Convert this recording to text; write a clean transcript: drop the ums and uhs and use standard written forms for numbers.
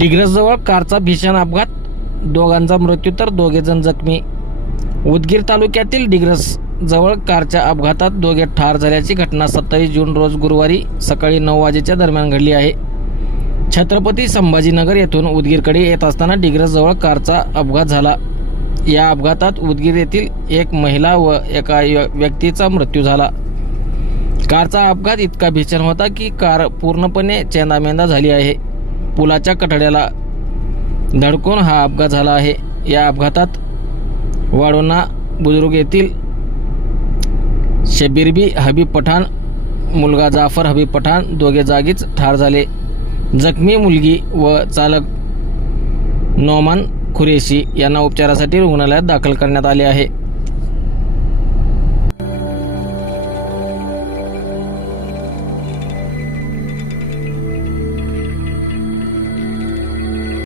डिग्रसजवळ कारचा भीषण अपघात, दोघांचा मृत्यू तर दोघे जण जखमी. उदगीर तालुक्यातील डिग्रस जवळ कारच्या अपघातात दोघे ठार झाल्याची घटना 27 जून रोज गुरुवारी सकाळी 9 वाजेच्या दरम्यान घडली आहे. छत्रपती संभाजीनगर येथून उदगीरकडे येत असताना डिग्रसजवळ कारचा अपघात झाला. या अपघातात उदगीर येथील एक महिला व एका व्यक्तीचा मृत्यू झाला. कारचा अपघात इतका भीषण होता की कार पूर्णपणे चेंदामेंदा झाली आहे. पुलाच्या कठड्याला धडकून हा अपघात झाला आहे. या अपघातात वाडोना बुजुर्ग येथील शबीरबी हबीब पठाण, मुलगा जाफर हबीब पठाण दोघे जागीच ठार झाले. जखमी मुलगी व चालक नोमान खुरेशी यांना उपचारासाठी रुग्णालयात दाखल करण्यात आले आहे.